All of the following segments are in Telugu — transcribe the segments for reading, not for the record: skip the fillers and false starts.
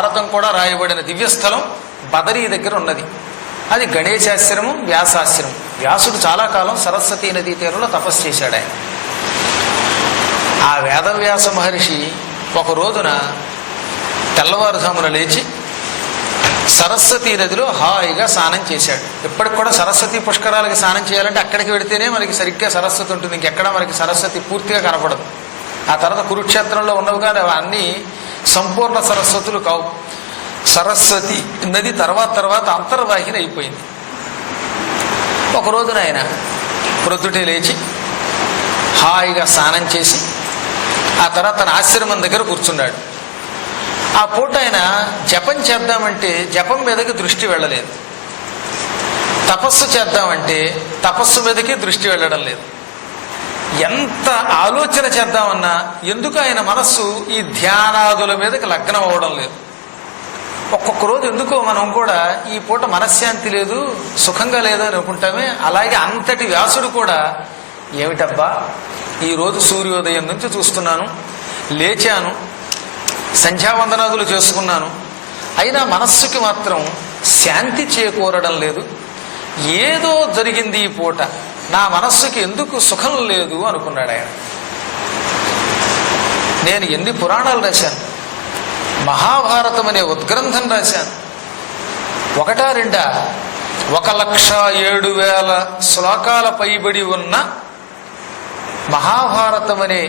భారతం కూడా రాయబడిన దివ్యస్థలం బదరీ దగ్గర ఉన్నది. అది గణేశాశ్రమం, వ్యాసాశ్రమం. వ్యాసుడు చాలా కాలం సరస్వతీ నదీ తీరంలో తపస్సు చేశాడు. ఆయన ఆ వేదవ్యాస మహర్షి ఒక రోజున తెల్లవారుజామున లేచి సరస్వతీ నదిలో హాయిగా స్నానం చేశాడు. ఇప్పటికి కూడా సరస్వతి పుష్కరాలకి స్నానం చేయాలంటే అక్కడికి వెడితేనే మనకి సరిగ్గా సరస్వతి ఉంటుంది. ఇంకెక్కడ మనకి సరస్వతి పూర్తిగా కనపడదు. ఆ తర్వాత కురుక్షేత్రంలో ఉన్నవి కానీ అన్నీ సంపూర్ణ సరస్వతులు కావు. సరస్వతి నది తర్వాత అంతర్వాహిని అయిపోయింది. ఒక రోజున ఆయన ప్రొద్దుటే లేచి హాయిగా స్నానం చేసి ఆ తర్వాత తన ఆశ్రమం దగ్గర కూర్చున్నాడు. ఆ పూట ఆయన జపం చేద్దామంటే జపం మీదకి దృష్టి వెళ్ళలేదు. తపస్సు చేద్దామంటే తపస్సు మీదకి దృష్టి వెళ్ళడం లేదు. ఎంత ఆలోచన చేద్దామన్నా ఎందుకు ఆయన మనస్సు ఈ ధ్యానాదుల మీదకి లగ్నం అవ్వడం లేదు. ఒక్కొక్క రోజు ఎందుకో మనం కూడా ఈ పూట మనశ్శాంతి లేదు, సుఖంగా లేదు అని అనుకుంటామే. అలాగే అంతటి వ్యాసుడు కూడా ఏమిటబ్బా ఈరోజు సూర్యోదయం నుంచి చూస్తున్నాను, లేచాను, సంధ్యావందనాదులు చేసుకున్నాను, అయినా మనస్సుకి మాత్రం శాంతి చేకూరడం లేదు. ఏదో జరిగింది ఈ పూట, నా మనస్సుకి ఎందుకు సుఖం లేదు అనుకున్నాడు ఆయన. నేను ఎన్ని పురాణాలు రాశాను, మహాభారతం అనే ఉద్గ్రంథం రాశాను. ఒకటా రెండా 1,07,000 శ్లోకాల పైబడి ఉన్న మహాభారతం అనే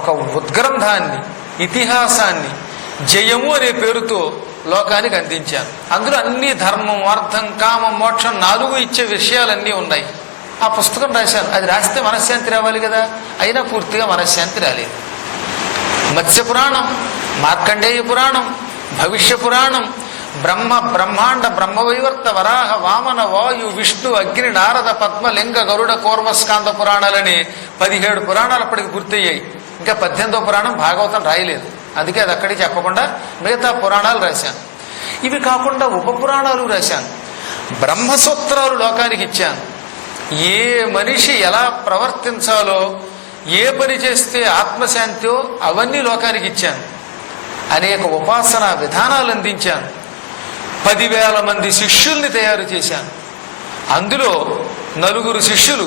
ఒక ఉద్గ్రంథాన్ని, ఇతిహాసాన్ని జయము అనే పేరుతో లోకానికి అందించాను. అందులో అన్ని ధర్మం, అర్థం, కామం, మోక్షం 4 ఇచ్చే విషయాలన్నీ ఉన్నాయి. ఆ పుస్తకం రాశాను. అది రాస్తే మనశ్శాంతి రావాలి కదా, అయినా పూర్తిగా మనశ్శాంతి రాలేదు. మత్స్య పురాణం, మార్కండేయ పురాణం, భవిష్య పురాణం, బ్రహ్మాండ, బ్రహ్మవైవర్త, వరాహ, వామన, వాయు, విష్ణు, అగ్ని, నారద, పద్మ, లింగ, గరుడ, కూర్మస్కాంద పురాణాలని 17 పురాణాలు అప్పటికి పూర్తయ్యాయి. ఇంకా 18వ పురాణం భాగవతం రాయలేదు. అందుకే అది అక్కడికి చెప్పకుండా మిగతా పురాణాలు రాశాను. ఇవి కాకుండా ఉప పురాణాలు రాశాను. బ్రహ్మసూత్రాలు లోకానికి ఇచ్చాను. ఏ మనిషి ఎలా ప్రవర్తించాలో, ఏ పని చేస్తే ఆత్మశాంతో అవన్నీ లోకానికి ఇచ్చాను. అనేక ఉపాసనా విధానాలు అందించాను. 10,000 మంది శిష్యుల్ని తయారు చేశాను. అందులో 4 శిష్యులు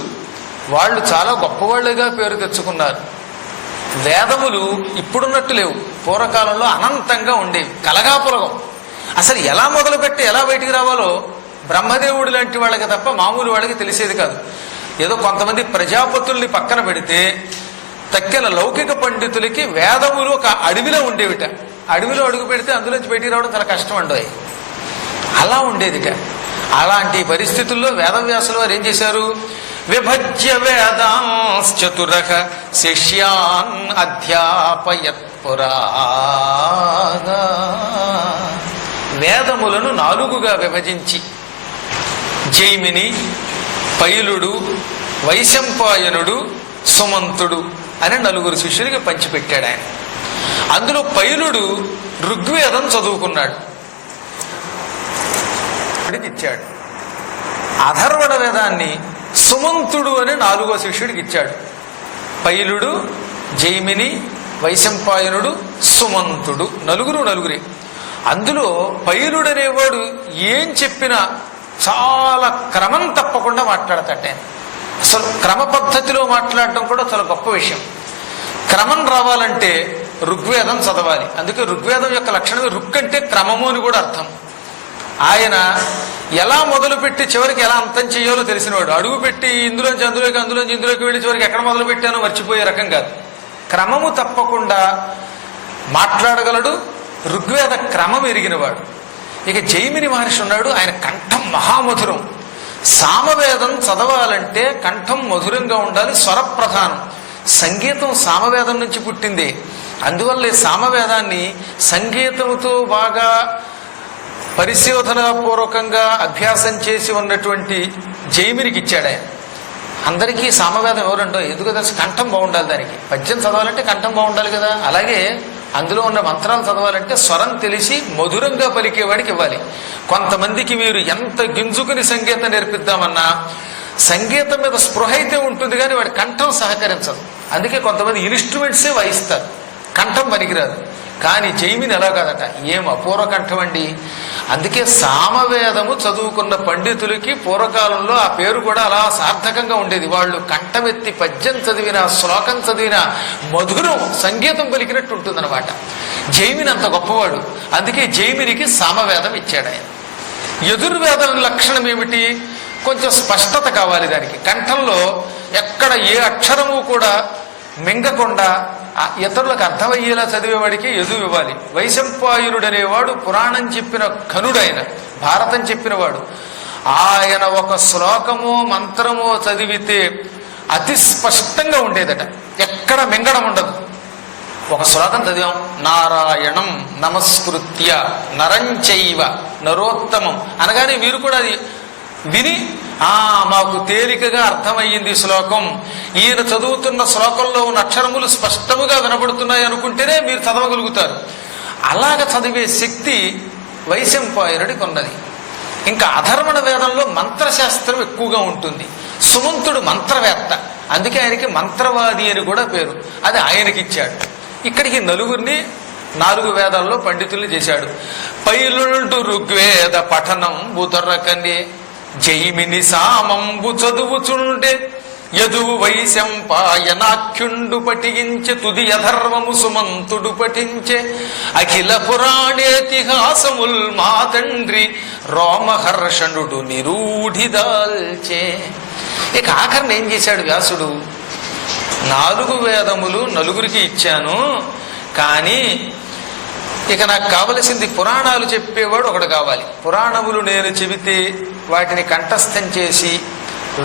వాళ్ళు చాలా గొప్పవాళ్ళుగా పేరు తెచ్చుకున్నారు. వేదములు ఇప్పుడున్నట్టు లేవు, పూర్వకాలంలో అనంతంగా ఉండేవి, కలగాపులగం. అసలు ఎలా మొదలుపెట్టి ఎలా బయటికి రావాలో బ్రహ్మదేవుడు లాంటి వాళ్ళకి తప్ప మామూలు వాళ్ళకి తెలిసేది కాదు. ఏదో కొంతమంది ప్రజాపతుల్ని పక్కన పెడితే తక్కిన లౌకిక పండితులకి వేదములు ఒక అడవిలో ఉండేవిట. అడవిలో అడుగు పెడితే అందులోంచి బయటికి రావడం చాలా కష్టం అండి. అలా ఉండేదిట. అలాంటి పరిస్థితుల్లో వేదవ్యాసుల వారు ఏం చేశారు? విభజ్య వేదాంశ్చతురః శిష్యాన్ అధ్యాపయత్ పురా. వేదములను 4గా విభజించి జైమిని, పైలుడు, వైశంపాయనుడు, సుమంతుడు అనే 4 శిష్యులకి పంచిపెట్టాడు ఆయన. అందులో పైలుడు ఋగ్వేదం చదువుకున్నాడు, ఇచ్చాడు. అథర్వణ వేదాన్ని సుమంతుడు అనే 4వ శిష్యుడికి ఇచ్చాడు. పైలుడు, జైమిని, వైశంపాయనుడు, సుమంతుడు, నలుగురే. అందులో పైలుడు అనేవాడు ఏం చెప్పినా చాలా క్రమం తప్పకుండా మాట్లాడతాట. అసలు క్రమ పద్ధతిలో మాట్లాడటం కూడా చాలా గొప్ప విషయం. క్రమం రావాలంటే ఋగ్వేదం చదవాలి. అందుకే ఋగ్వేదం యొక్క లక్షణమే రుక్ అంటే క్రమము అని కూడా అర్థం. ఆయన ఎలా మొదలుపెట్టి చివరికి ఎలా అంతం చేయాలో తెలిసినవాడు. అడుగు పెట్టి ఇందులోంచి ఇందులోకి వెళ్ళి చివరికి ఎక్కడ మొదలు పెట్టానో మర్చిపోయే రకం కాదు. క్రమము తప్పకుండా మాట్లాడగలడు, ఋగ్వేద క్రమం ఎరిగినవాడు. ఇక జైమిని మహర్షి ఉన్నాడు. ఆయన కంఠం మహామధురం. సామవేదం చదవాలంటే కంఠం మధురంగా ఉండాలి, స్వరప్రధానం. సంగీతం సామవేదం నుంచి పుట్టిందే. అందువల్లే సామవేదాన్ని సంగీతంతో బాగా పరిశోధనాపూర్వకంగా అభ్యాసం చేసి ఉన్నటువంటి జైమినికి ఇచ్చాడు ఆయన. అందరికీ సామవేదం ఎవరంటో ఎందుకు తెలుసు? కంఠం బాగుండాలి. దానికి పద్యం చదవాలంటే కంఠం బాగుండాలి కదా. అలాగే అందులో ఉన్న మంత్రాలు చదవాలంటే స్వరం తెలిసి మధురంగా పలికేవాడికి ఇవ్వాలి. కొంతమందికి మీరు ఎంత గింజుకుని సంగీతం నేర్పిద్దామన్నా సంగీతం మీద స్పృహ అయితే ఉంటుంది కానీ వాడి కంఠం సహకరించదు. అందుకే కొంతమంది ఇన్స్ట్రుమెంట్సే వాయిస్తారు, కంఠం పనికిరాదు. కానీ జైమిని ఎలా కదట, ఏం అపూర్వ కంఠం అండి. అందుకే సామవేదము చదువుకున్న పండితులకి పూర్వకాలంలో ఆ పేరు కూడా అలా సార్థకంగా ఉండేది. వాళ్ళు కంఠమెత్తి పద్యం చదివిన, శ్లోకం చదివిన మధురం సంగీతం పలికినట్టు ఉంటుందన్నమాట. జైమిని అంత గొప్పవాడు. అందుకే జైమినికి సామవేదం ఇచ్చాడు ఆయన. యజుర్వేదం లక్షణం ఏమిటి? కొంచెం స్పష్టత కావాలి దానికి. కంఠంలో ఎక్కడ ఏ అక్షరము కూడా మింగకుండా ఇతరులకు అర్థమయ్యేలా చదివేవాడికి యజువు ఇవ్వాలి. వైశంపాయనుడనేవాడు పురాణం చెప్పిన ఘనుడైన, భారతం చెప్పినవాడు. ఆయన ఒక శ్లోకమో మంత్రమో చదివితే అతి స్పష్టంగా ఉండేదట, ఎక్కడ మింగడం ఉండదు. ఒక శ్లోకం చదివాం, నారాయణం నమస్కృత్య నరంచైవ నరోత్తమం అనగానే మీరు కూడా అది విని మాకు తేలికగా అర్థమయ్యింది శ్లోకం, ఈయన చదువుతున్న శ్లోకంలో ఉన్న అక్షరములు స్పష్టముగా వినబడుతున్నాయి అనుకుంటేనే మీరు చదవగలుగుతారు. అలాగ చదివే శక్తి వైశంపాయనుడికి ఉన్నది. ఇంకా అధర్వణ వేదంలో మంత్రశాస్త్రం ఎక్కువగా ఉంటుంది. సుమంతుడు మంత్రవేత్త, అందుకే ఆయనకి మంత్రవాది అని కూడా పేరు. అది ఆయనకిచ్చాడు. ఇక్కడికి నలుగురిని 4 వేదాల్లో పండితుల్ని చేశాడు. పైలుండు ఋగ్వేద పఠనం బుదరకనే జైమిని సామంబు చదువుచుండే యదువు వైశంపాయనాఖ్యుండు పఠించే తుది అధర్వము సుమంతుడు పఠించే అఖిల పురాణేతిహాసముల్ మా తండ్రి రోమహర్షణుడు నిరూఢిదాల్చే. ఇక ఆఖరిని ఏం చేశాడు వ్యాసుడు? 4 వేదములు నలుగురికి ఇచ్చాను, కానీ ఇక నాకు కావలసింది పురాణాలు చెప్పేవాడు ఒకడు కావాలి. పురాణములు నేను చెబితే వాటిని కంఠస్థం చేసి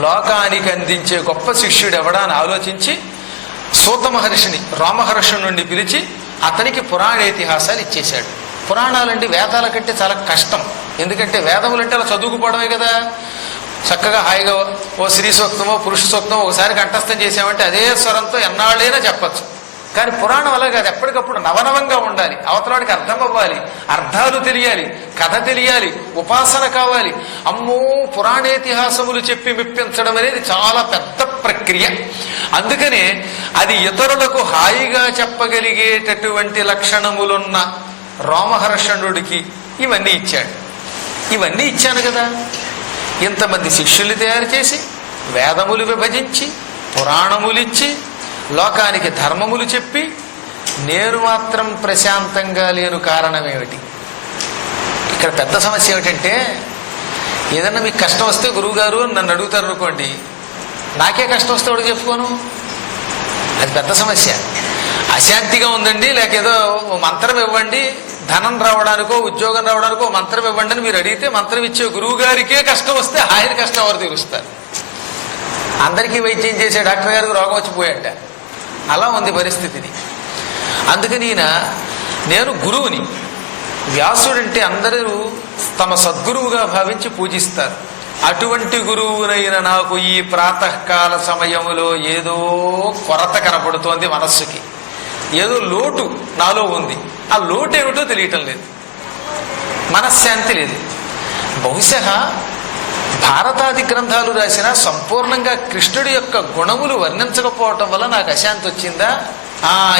లోకానికి అందించే గొప్ప శిష్యుడు ఎవడా అని ఆలోచించి సూత మహర్షిని, రామహర్షణుణ్ణి పిలిచి అతనికి పురాణేతిహాసాలు ఇచ్చేశాడు. పురాణాలండి వేదాల కంటే చాలా కష్టం. ఎందుకంటే వేదములంటే అలా చదువుకుపోవడమే కదా. చక్కగా హాయిగా ఓ స్త్రీ సూక్తమో పురుష సూక్తమో ఒకసారి కంఠస్థం చేసామంటే అదే స్వరంతో ఎన్నాళ్ళైనా చెప్పచ్చు. కానీ పురాణం అలా కాదు, ఎప్పటికప్పుడు నవనవంగా ఉండాలి, అవతలాడికి అర్థం అవ్వాలి, అర్థాలు తెలియాలి, కథ తెలియాలి, ఉపాసన కావాలి. అమ్మో, పురాణేతిహాసములు చెప్పి మెప్పించడం అనేది చాలా పెద్ద ప్రక్రియ. అందుకనే అది ఇతరులకు హాయిగా చెప్పగలిగేటటువంటి లక్షణములున్న రోమహర్షణుడికి ఇవన్నీ ఇచ్చాడు. ఇవన్నీ ఇచ్చాను కదా, ఇంతమంది శిష్యుల్ని తయారు చేసి వేదములు విభజించి పురాణములిచ్చి లోకానికి ధర్మములు చెప్పి నేను మాత్రం ప్రశాంతంగా లేను. కారణం ఏమిటి? ఇక్కడ పెద్ద సమస్య ఏమిటంటే, ఏదన్నా మీకు కష్టం వస్తే గురువుగారు నన్ను అడుగుతారు అనుకోండి, నాకే కష్టం వస్తే ఎవడు చెప్పుకోను? అది పెద్ద సమస్య. అశాంతిగా ఉందండి, లేక ఏదో మంత్రం ఇవ్వండి, ధనం రావడానికో ఉద్యోగం రావడానికో మంత్రం ఇవ్వండి అని మీరు అడిగితే మంత్రం ఇచ్చే గురువు గారికే కష్టం వస్తే ఆయన కష్టం ఎవరు తీరుస్తారు? అందరికీ వైద్యం చేసే డాక్టర్ గారికి రోగం వచ్చిపోయాట. అలా ఉంది పరిస్థితిని. అందుకని నేను గురువుని, వ్యాసుడంటే అందరూ తమ సద్గురువుగా భావించి పూజిస్తారు. అటువంటి గురువునైన నాకు ఈ ప్రాతకాల సమయంలో ఏదో కొరత కనపడుతోంది. మనస్సుకి ఏదో లోటు నాలో ఉంది. ఆ లోటు ఏమిటో తెలియటం లేదు, మనశ్శాంతి లేదు. బహుశా భారతాది గ్రంథాలు రాసినా సంపూర్ణంగా కృష్ణుడి యొక్క గుణములు వర్ణించకపోవటం వల్ల నాకు అశాంతి వచ్చిందా,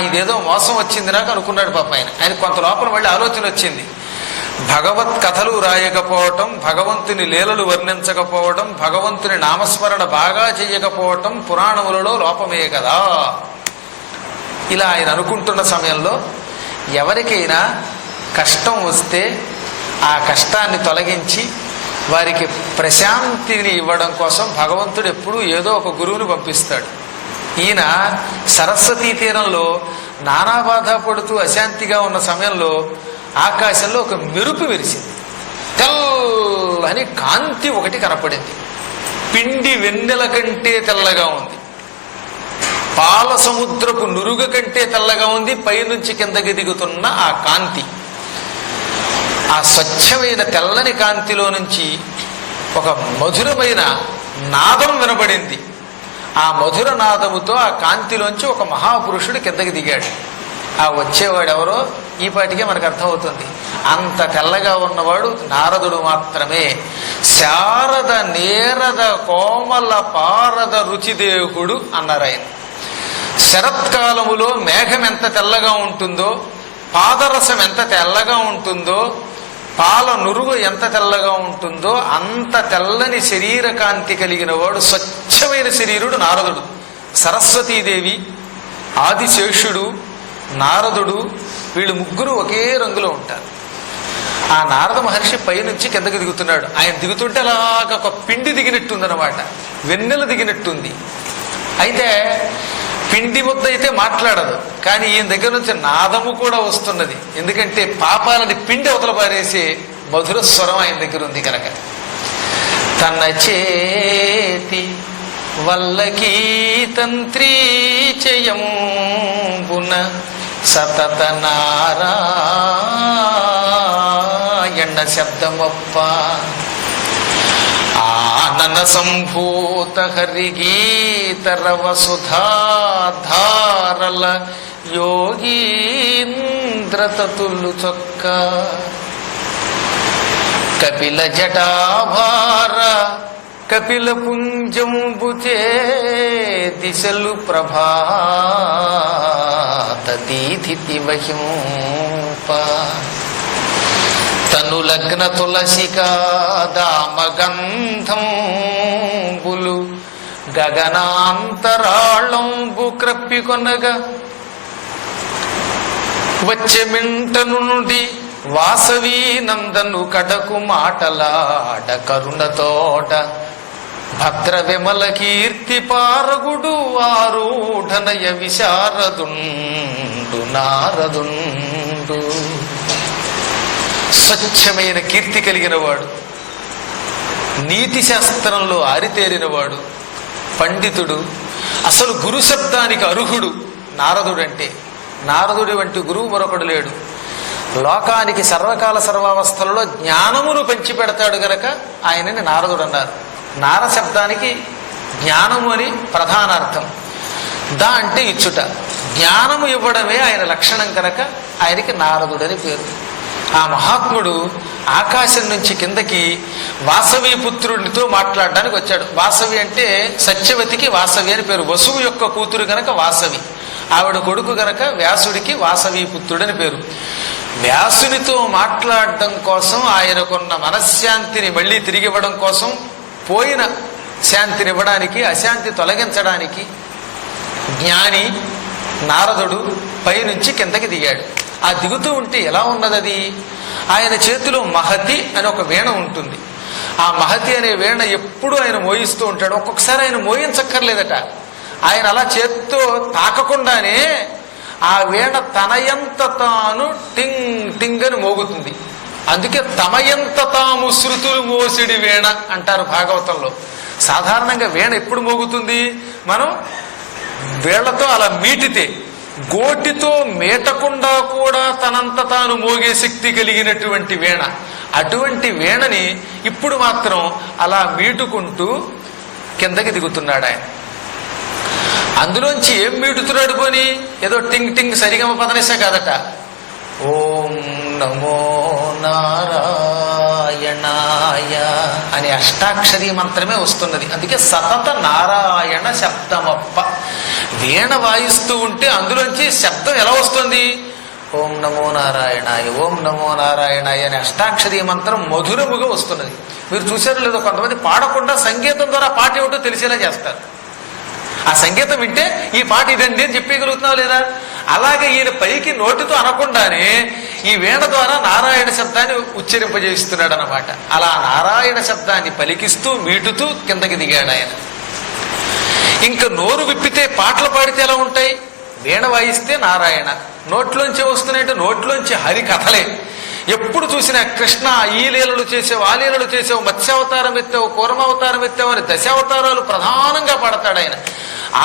ఇదేదో మోసం వచ్చింది నాకు అనుకున్నాడు పాప ఆయన. ఆయన కొంత లోపల మళ్ళీ ఆలోచన వచ్చింది. భగవత్ కథలు రాయకపోవటం, భగవంతుని లీలలు వర్ణించకపోవటం, భగవంతుని నామస్మరణ బాగా చెయ్యకపోవటం పురాణములలో లోపమే కదా. ఇలా ఆయన అనుకుంటున్న సమయంలో ఎవరికైనా కష్టం వస్తే ఆ కష్టాన్ని తొలగించి వారికి ప్రశాంతిని ఇవ్వడం కోసం భగవంతుడు ఎప్పుడూ ఏదో ఒక గురువుని పంపిస్తాడు. ఈయన సరస్వతీ తీరంలో నానా బాధ పడుతూ అశాంతిగా ఉన్న సమయంలో ఆకాశంలో ఒక మెరుపు మెరిసింది. తెల్లని కాంతి ఒకటి కనపడింది. పిండి వెన్నెల కంటే తెల్లగా ఉంది, పాల సముద్రపు నురుగ కంటే తెల్లగా ఉంది. పైనుంచి కిందకి దిగుతున్న ఆ కాంతి, ఆ స్వచ్ఛమైన తెల్లని కాంతిలో నుంచి ఒక మధురమైన నాదం వినబడింది. ఆ మధుర నాదముతో ఆ కాంతిలోంచి ఒక మహాపురుషుడు కిందకి దిగాడు. ఆ వచ్చేవాడు ఎవరో ఈ పాటికే మనకు అర్థమవుతుంది. అంత తెల్లగా ఉన్నవాడు నారదుడు మాత్రమే. శారద నేరద కోమల పారద రుచిదేహుడు అన్నారు ఆయన. శరత్కాలములో మేఘం ఎంత తెల్లగా ఉంటుందో పాదరసం ఎంత తెల్లగా ఉంటుందో, పాల నురుగు ఎంత తెల్లగా ఉంటుందో అంత తెల్లని శరీర కాంతి కలిగిన వాడు, స్వచ్ఛమైన శరీరుడు నారదుడు. సరస్వతీదేవి, ఆదిశేషుడు, నారదుడు వీళ్ళు ముగ్గురు ఒకే రంగులో ఉంటారు. ఆ నారద మహర్షి పైనుంచి కిందకి దిగుతున్నాడు. ఆయన దిగుతుంటే అలాగ ఒక పిండి దిగినట్టుందన్నమాట, వెన్నెల దిగినట్టుంది. అయితే పిండి ముద్ద అయితే మాట్లాడదు, కానీ ఈయన దగ్గర నుంచి నాదము కూడా వస్తున్నది. ఎందుకంటే పాపాలని పిండి అవతల పారేసే మధుర స్వరం ఆయన దగ్గర ఉంది కనుక. తన చేతి వల్లకీ తంత్రీ చయంబున సతత నారాయణ శబ్దమప్ప ఆనన సంభూత హరిగీతరవ సుధాధారల యోగీంద్రతతులు చొక్క కపిల జటాభార కపిల పుంజంబుచే దిశలు ప్రభాత దీధితి వహింప తను లగ్న తులసికా దామగంధంబులు గగనాంతరాళంబు క్రప్పికొనగా వచ్చెమింట నుండి వాసవీ నందను కడకు మాటలాడ కరుణతోట భద్ర విమల కీర్తి పారగుడు ఆరూఢనయ విశారదుండు నారదుండు. స్వచ్ఛమైన కీర్తి కలిగిన వాడు, నీతి శాస్త్రంలో ఆరితేరినవాడు, పండితుడు, అసలు గురు శబ్దానికి అర్హుడు నారదుడంటే. నారదుడి వంటి గురువు మరొకడు లేడు. లోకానికి సర్వకాల సర్వావస్థలలో జ్ఞానమును పంచిపెడతాడు గనక ఆయనని నారదుడు అన్నారు. నార శబ్దానికి జ్ఞానము అని ప్రధానార్థం. దా అంటే ఇచ్చుట, జ్ఞానము ఇవ్వడమే ఆయన లక్షణం కనుక ఆయనకి నారదుడని పేరు. ఆ మహాత్ముడు ఆకాశం నుంచి కిందకి వాసవి పుత్రుడితో మాట్లాడడానికి వచ్చాడు. వాసవి అంటే సత్యవతికి వాసవి అని పేరు. వసువు యొక్క కూతురు గనక వాసవి, ఆవిడ కొడుకు గనక వ్యాసుడికి వాసవి పుత్రుడని పేరు. వ్యాసునితో మాట్లాడడం కోసం, ఆయనకున్న మనశ్శాంతిని మళ్ళీ తిరిగి ఇవ్వడం కోసం, పోయిన శాంతిని ఇవ్వడానికి, అశాంతి తొలగించడానికి జ్ఞాని నారదుడు పైనుంచి కిందకి దిగాడు. ఆ దిగుతూ ఉంటే ఎలా ఉన్నది అది? ఆయన చేతిలో మహతి అని ఒక వీణ ఉంటుంది. ఆ మహతి అనే వీణ ఎప్పుడు ఆయన మోయిస్తూ ఉంటాడు. ఒక్కొక్కసారి ఆయన మోయించక్కర్లేదట, ఆయన అలా చేత్తో తాకకుండానే ఆ వీణ తనయంత తాను టింగ్ టింగ్ అని మోగుతుంది. అందుకే తమయంత తాము శృతులు మోసిడి వీణ అంటారు భాగవతంలో. సాధారణంగా వీణ ఎప్పుడు మోగుతుంది? మనం వీళ్లతో అలా మీటితే, గోటితో మీటకుండా కూడా తనంత తాను మోగే శక్తి కలిగినటువంటి వీణ. అటువంటి వీణని ఇప్పుడు మాత్రం అలా మీటుకుంటూ కిందకి దిగుతున్నాడు ఆయన. అందులోంచి ఏం మీటుతున్నాడు పోని? ఏదో టింగ్ టింగ్ సరిగమ పదనిస కాదట. ఓం నమో నారాయణాయ అనే అష్టాక్షరీ మంత్రమే వస్తున్నది. అందుకే సతత నారాయణ శబ్దమప్ప. వీణ వాయిస్తూ ఉంటే అందులోంచి శబ్దం ఎలా వస్తుంది? ఓం నమో నారాయణాయ, ఓం నమో నారాయణాయ అనే అష్టాక్షరీ మంత్రం మధురముగా వస్తున్నది. మీరు చూసారో లేదో, కొంతమంది పాడకుండా సంగీతం ద్వారా పాట ఏమిటో తెలిసేలా చేస్తారు. ఆ సంగీతం వింటే ఈ పాట ఇదండి అని చెప్పగలుగుతున్నావు లేదా? అలాగే ఈయన పైకి నోటితో అనకుండానే ఈ వీణ ద్వారా నారాయణ శబ్దాన్ని ఉచ్చరింపజేస్తున్నాడు అన్నమాట. అలా నారాయణ శబ్దాన్ని పలికిస్తూ మీటుతూ కిందకి దిగాడు ఆయన. ఇంకా నోరు విప్పితే పాటలు పాడితే ఎలా ఉంటాయి? వీణ వాయిస్తే నారాయణ, నోట్లోంచి వస్తున్నాయంటే నోట్లోంచి హరి కథలే. ఎప్పుడు చూసినా కృష్ణ ఈ లీలలు చేసావు, ఆ లీలలు చేసావు, మత్స్యావతారం ఎత్తావు, కూరమావతారం ఎత్తావు అని దశావతారాలు ప్రధానంగా పాడతాడు ఆయన.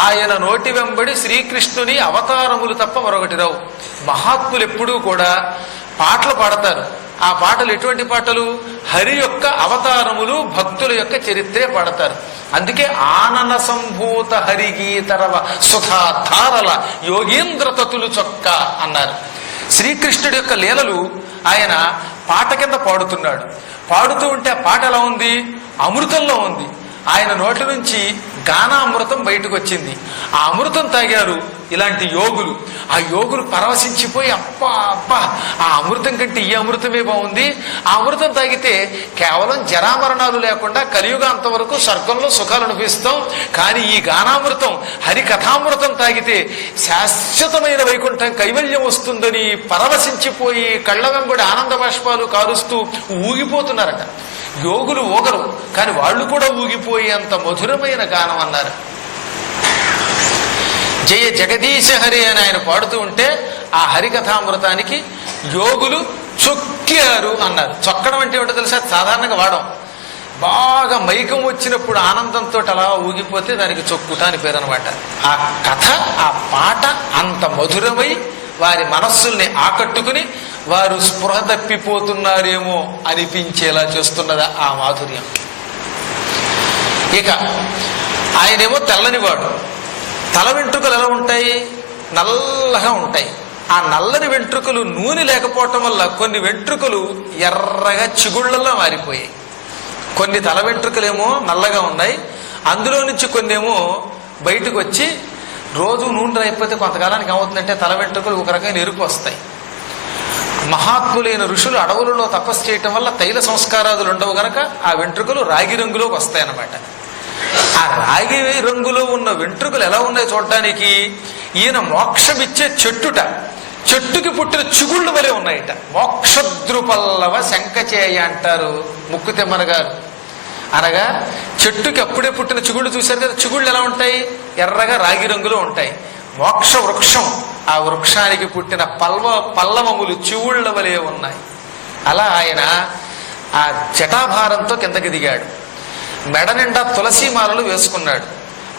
ఆయన నోటి వెంబడి శ్రీకృష్ణుని అవతారములు తప్ప మరొకటి రావు. మహాత్ములు ఎప్పుడూ కూడా పాటలు పాడతారు. ఆ పాటలు ఎటువంటి పాటలు? హరి యొక్క అవతారములు, భక్తుల యొక్క చరిత్రే పాడతారు. అందుకే ఆనన సంభూత హరిగీతరవ సుధాధారల యోగీంద్ర తతులు చొక్క అన్నారు. శ్రీకృష్ణుడి యొక్క లీలలు ఆయన పాట కింద పాడుతున్నాడు. పాడుతూ ఉంటే ఆ పాట ఎలా ఉంది? అమృతంలో ఉంది. ఆయన నోటి నుంచి గానామృతం బయటకు వచ్చింది. ఆ అమృతం తాగారు ఇలాంటి యోగులు. ఆ యోగులు పరవశించిపోయి అబ్బా అబ్బా ఆ అమృతం కంటే ఈ అమృతమే బాగుంది, ఆ అమృతం తాగితే కేవలం జరామరణాలు లేకుండా కలియుగాంత వరకు స్వర్గంలో సుఖాలు అనుభవిస్తాం, కానీ ఈ గానామృతం హరికథామృతం తాగితే శాశ్వతమైన వైకుంఠం కైవల్యం వస్తుందని పరవశించిపోయి కళ్ళ వెంబడి ఆనంద బాష్పాలు కారుస్తూ ఊగిపోతున్నారట. యోగులు ఊగరు, కానీ వాళ్ళు కూడా ఊగిపోయేంత మధురమైన గానం అన్నారు. జయ జగదీశ హరి అని ఆయన పాడుతూ ఉంటే ఆ హరికథామృతానికి యోగులు చొక్కారు అన్నారు. చొక్కడం అంటే ఏమిటో తెలుసా? సాధారణంగా వాడం. బాగా మైకం వచ్చినప్పుడు ఆనందంతో అలా ఊగిపోతే దానికి చొక్కుట అని పేరు అనమాట. ఆ కథ, ఆ పాట అంత మధురమై వారి మనస్సుల్ని ఆకట్టుకుని వారు స్పృహ తప్పిపోతున్నారేమో అనిపించేలా చేస్తున్నదా ఆ మాధుర్యం. ఇక ఆయనేమో తెల్లనివాడు. తల వెంట్రుకలు ఎలా ఉంటాయి? నల్లగా ఉంటాయి. ఆ నల్లని వెంట్రుకలు నూనె లేకపోవటం వల్ల కొన్ని వెంట్రుకలు ఎర్రగా చిగుళ్లలో మారిపోయాయి. కొన్ని తల వెంట్రుకలేమో నల్లగా ఉన్నాయి, అందులో నుంచి కొన్ని ఏమో బయటకు వచ్చి రోజు నూనె అయిపోతే కొంతకాలానికి ఏమవుతుందంటే తల వెంట్రుకలు ఒక రకమైన ఎరుపు వస్తాయి. మహాత్ములైన ఋషులు అడవులలో తపస్సు చేయటం వల్ల తైల సంస్కారాదులు ఉండవు గనక ఆ వెంట్రుకలు రాగి రంగులోకి వస్తాయన్నమాట. ఆ రాగి రంగులో ఉన్న వెంట్రుకలు ఎలా ఉన్నాయో చూడటానికి ఈయన మోక్షమిచ్చే చెట్టుకి పుట్టిన చిగుళ్ళు వలె ఉన్నాయట. మోక్షద్రుపల్లవ శంఖచేయ అంటారు ముక్కుతెమ్మన గారు. అనగా చెట్టుకి అప్పుడే పుట్టిన చిగుళ్ళు చూశారు కదా, చిగుళ్ళు ఎలా ఉంటాయి? ఎర్రగా రాగి రంగులో ఉంటాయి. మోక్ష వృక్షం, ఆ వృక్షానికి పుట్టిన పల్లవములు చివుళ్ల వలె ఉన్నాయి. అలా ఆయన ఆ జటాభారంతో కిందకి దిగాడు. మెడ నిండా తులసిమాలలు వేసుకున్నాడు.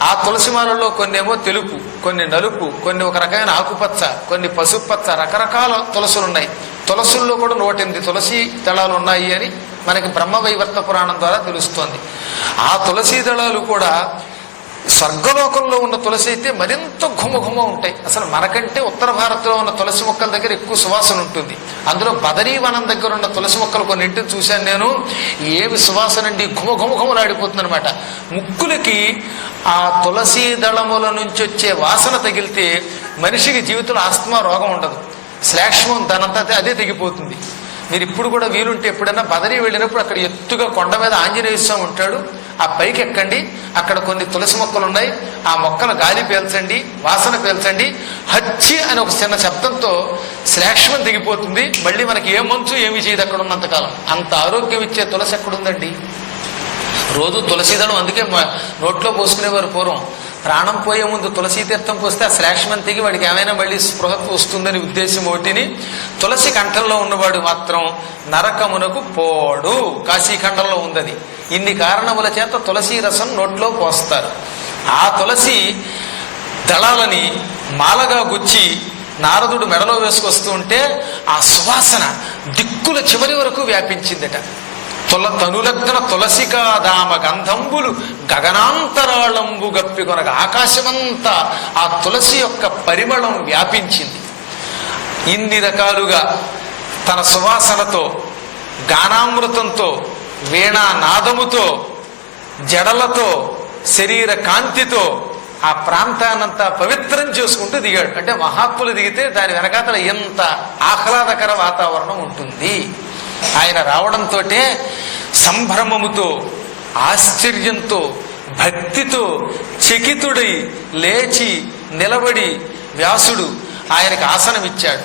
ఆ తులసిమాలలో కొన్నేమో తెలుపు, కొన్ని నలుపు, కొన్ని ఒక రకమైన ఆకుపచ్చ, కొన్ని పసుపచ్చ, రకరకాల తులసులు ఉన్నాయి. తులసుల్లో కూడా 108 తులసి దళాలు ఉన్నాయి అని మనకి బ్రహ్మవైవర్త పురాణం ద్వారా తెలుస్తోంది. ఆ తులసి దళాలు కూడా స్వర్గలోకంలో ఉన్న తులసి అయితే మరింత ఘుమఘుమ ఉంటాయి. అసలు మనకంటే ఉత్తర భారత్లో ఉన్న తులసి మొక్కల దగ్గర ఎక్కువ సువాసన ఉంటుంది. అందులో బదరీవనం దగ్గర ఉన్న తులసి మొక్కలు కొన్నింటిని చూశాను నేను. ఏమి సువాసన అండి, ఘుమఘుమఘుమలాడిపోతుంది అనమాట. ముక్కులకి ఆ తులసి దళముల నుంచి వచ్చే వాసన తగిలితే మనిషికి జీవితంలో ఆస్తమా రోగం ఉండదు. శ్లేష్మం దానంతా అదే తెగిపోతుంది. మీరు ఇప్పుడు కూడా వీలుంటే ఎప్పుడైనా బదరీ వెళ్ళినప్పుడు అక్కడ ఎత్తుగా కొండ మీద ఆంజనేయ స్వామి ఉంటాడు, ఆ పైకి ఎక్కండి. అక్కడ కొన్ని తులసి మొక్కలు ఉన్నాయి. ఆ మొక్కలు గాలి పీల్చండి, వాసన పీల్చండి. హచ్చి అని ఒక చిన్న శబ్దంతో శ్లేష్మం దిగిపోతుంది. మళ్ళీ మనకి ఏ మంచు ఏమి చేయదు అక్కడ ఉన్నంతకాలం. అంత ఆరోగ్యం ఇచ్చే తులసి ఎక్కడుందండి? రోజు తులసీదళం అందుకే నోట్లో పోసుకునేవారు పూర్వం. ప్రాణం పోయే ముందు తులసీ తీర్థం పోస్తే ఆ శ్లేష్మం తెగి వాడికి ఏమైనా మళ్ళీ స్పృహ వస్తుందని ఉద్దేశం ఒకటిని. తులసి కంఠంలో ఉన్నవాడు మాత్రం నరకమునకు పోడు. కాశీఖండంలో ఉందది. ఇన్ని కారణముల చేత తులసీ రసం నోట్లో పోస్తారు. ఆ తులసి దళాలని మాలగా గుచ్చి నారదుడు మెడలో వేసుకొస్తూ ఉంటే ఆ సువాసన దిక్కుల చివరి వరకు వ్యాపించిందట. తనులగ్న తులసికా దామ గంధంబులు గగనాంతరాళంబు గప్పి కొనక ఆకాశమంతా ఆ తులసి యొక్క పరిమళం వ్యాపించింది. ఇన్ని రకాలుగా తన సువాసనతో, గానామృతంతో, వీణానాదముతో, జడలతో, శరీర కాంతితో ఆ ప్రాంతాన్నంతా పవిత్రం చేసుకుంటూ దిగాడు. అంటే మహాత్ములు దిగితే దాని వెనకాతల ఎంత ఆహ్లాదకర వాతావరణం ఉంటుంది. ఆయన రావడంతో సంభ్రమముతో, ఆశ్చర్యంతో, భక్తితో చకితుడై లేచి నిలబడి వ్యాసుడు ఆయనకు ఆసనం ఇచ్చాడు.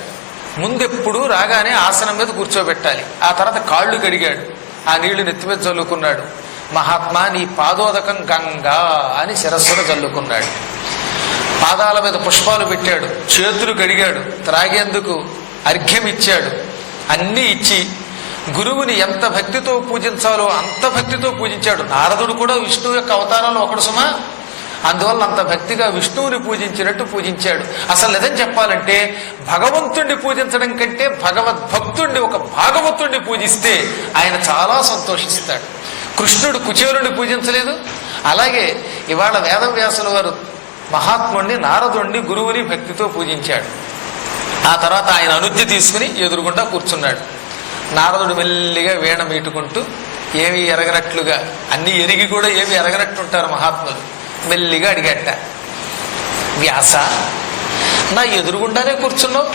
ముందెప్పుడు రాగానే ఆసనం మీద కూర్చోబెట్టాలి. ఆ తర్వాత కాళ్ళు కడిగాడు, ఆ నీళ్లు నెత్తి మీద చల్లుకున్నాడు. మహాత్మా నీ పాదోదకం గంగా అని శిరస్సును చల్లుకున్నాడు. పాదాల మీద పుష్పాలు పెట్టాడు, చేతులు కడిగాడు, త్రాగేందుకు అర్ఘ్యం ఇచ్చాడు. అన్నీ ఇచ్చి గురువుని ఎంత భక్తితో పూజించాలో అంత భక్తితో పూజించాడు. నారదుడు కూడా విష్ణువు యొక్క అవతారంలో ఒకడు సుమా. అందువల్ల అంత భక్తిగా విష్ణువుని పూజించినట్టు పూజించాడు. అసలు నిజం చెప్పాలంటే భగవంతుణ్ణి పూజించడం కంటే భగవద్భక్తుణ్ణి, ఒక భాగవతుణ్ణి పూజిస్తే ఆయన చాలా సంతోషిస్తాడు. కృష్ణుడు కుచేలుని పూజించలేదు. అలాగే ఇవాళ వేదవ్యాసుల వారు మహాత్ముణ్ణి, నారదుణ్ణి, గురువుని భక్తితో పూజించాడు. ఆ తర్వాత ఆయన అనుజ్ఞ తీసుకుని ఎదురుగుండా కూర్చున్నాడు. నారదుడు మెల్లిగా వీణ మీటుకుంటూ ఏమీ ఎరగనట్లుగా, అన్ని ఎరిగి కూడా ఏమి ఎరగనట్టుంటారు మహాత్ములు. మెల్లిగా అడిగట, వ్యాస, నా ఎదురుగుండానే కూర్చున్నావు,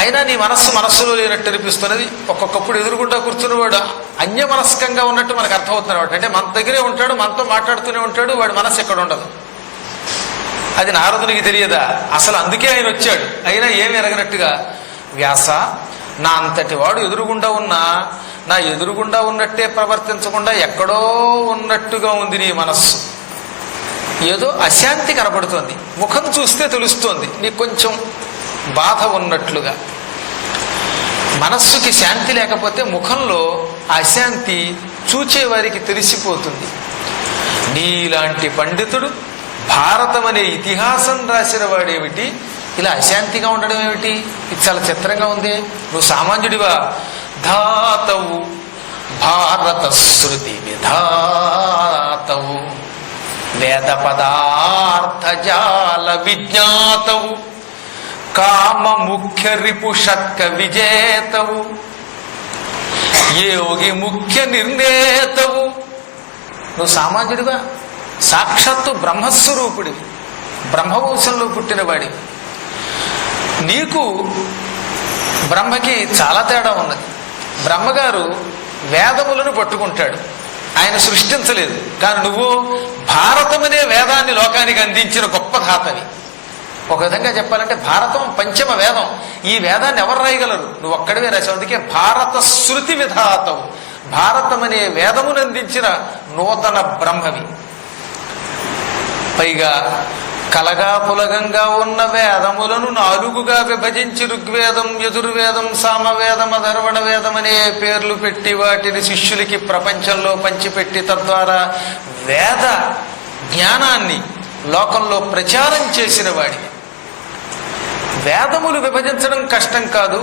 అయినా నీ మనస్సులో లేనట్టు అనిపిస్తున్నది. ఒక్కొక్కప్పుడు ఎదురుగుండా కూర్చున్నవాడు అన్యమనస్కంగా ఉన్నట్టు మనకు అర్థమవుతున్నాడు. అంటే మన దగ్గరే ఉంటాడు, మనతో మాట్లాడుతూనే ఉంటాడు, వాడి మనస్సు ఎక్కడ ఉండదు. అది నారదునికి తెలియదా? అసలు అందుకే ఆయన వచ్చాడు. అయినా ఏమి ఎరగనట్టుగా, వ్యాస, నా అంతటి వాడు ఎదురుగుండా ఉన్నా నా ఎదురుగుండా ఉన్నట్టే ప్రవర్తించకుండా ఎక్కడో ఉన్నట్టుగా ఉంది నీ మనస్సు. ఏదో అశాంతి కనపడుతోంది, ముఖం చూస్తే తెలుస్తోంది నీకు కొంచెం బాధ ఉన్నట్లుగా. మనస్సుకి శాంతి లేకపోతే ముఖంలో అశాంతి చూచేవారికి తెలిసిపోతుంది. నీలాంటి పండితుడు భారతం అనే ఇతిహాసం రాసిన వాడేమిటి, ఇలా అశాంతిగా ఉండడం ఏమిటి? ఇది చాలా చిత్రంగా ఉంది. నువ్వు సామాన్యుడివా? ధాతవు భారత శృతి విధాతవు వేద పదార్థ జాల విజ్ఞాతవు కామ ముఖ్య రిపు షట్క విజేతవు యోగి ముఖ్య నిర్ణేతవు. నువ్వు సామాన్యుడివా? సాక్షాత్తు బ్రహ్మస్వరూపుడివి, బ్రహ్మవంశంలో పుట్టినవాడివి. నీకు బ్రహ్మకి చాలా తేడా ఉన్నది. బ్రహ్మగారు వేదములను పట్టుకుంటాడు, ఆయన సృష్టించలేదు. కానీ నువ్వు భారతమనే వేదాన్ని లోకానికి అందించిన గొప్ప ధాతవి. ఒక విధంగా చెప్పాలంటే భారతం పంచమ వేదం. ఈ వేదాన్ని ఎవరు రాయగలరు? నువ్వు ఒక్కడివే రాసావు. అందుకే భారత శృతి విధాతవు, భారతం అనే వేదమును అందించిన నూతన బ్రహ్మవి. పైగా కలగా పులగంగా ఉన్న వేదములను 4గా విభజించి ఋగ్వేదం, యజుర్వేదం, సామవేదం, అధర్వణ వేదం అనే పేర్లు పెట్టి వాటిని శిష్యులకి ప్రపంచంలో పంచిపెట్టి తద్వారా వేద జ్ఞానాన్ని లోకంలో ప్రచారం చేసిన వాడివి. వేదములు విభజించడం కష్టం కాదు,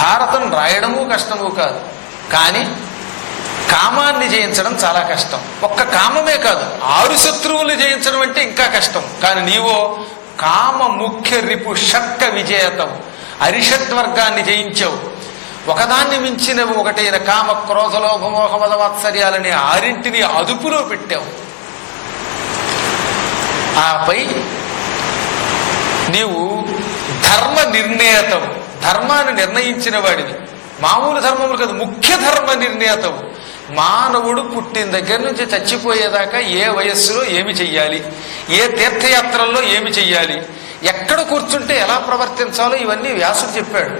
భారతం రాయడము కష్టము కాదు. కానీ కామాన్ని జయించడం చాలా కష్టం. ఒక్క కామమే కాదు, 6 శత్రువులు జయించడం అంటే ఇంకా కష్టం. కానీ నీవో కామ ముఖ్య రిపు షట్క విజేతవు, అరిషడ్వర్గాన్ని జయించావు. ఒకదాన్ని మించినవి ఒకటైన కామ క్రోధ లోభ మోహ మద వాత్సర్యాలని 6 అదుపులో పెట్టావు. ఆపై నీవు ధర్మ నిర్ణేతవు, ధర్మాన్ని నిర్ణయించిన వాడివి. మామూలు ధర్మములు కాదు, ముఖ్య ధర్మ నిర్ణేతవు. మానవుడు పుట్టిన దగ్గర నుంచి చచ్చిపోయేదాకా ఏ వయస్సులో ఏమి చెయ్యాలి, ఏ తీర్థయాత్రల్లో ఏమి చెయ్యాలి, ఎక్కడ కూర్చుంటే ఎలా ప్రవర్తించాలో ఇవన్నీ వ్యాసుడు చెప్పాడు.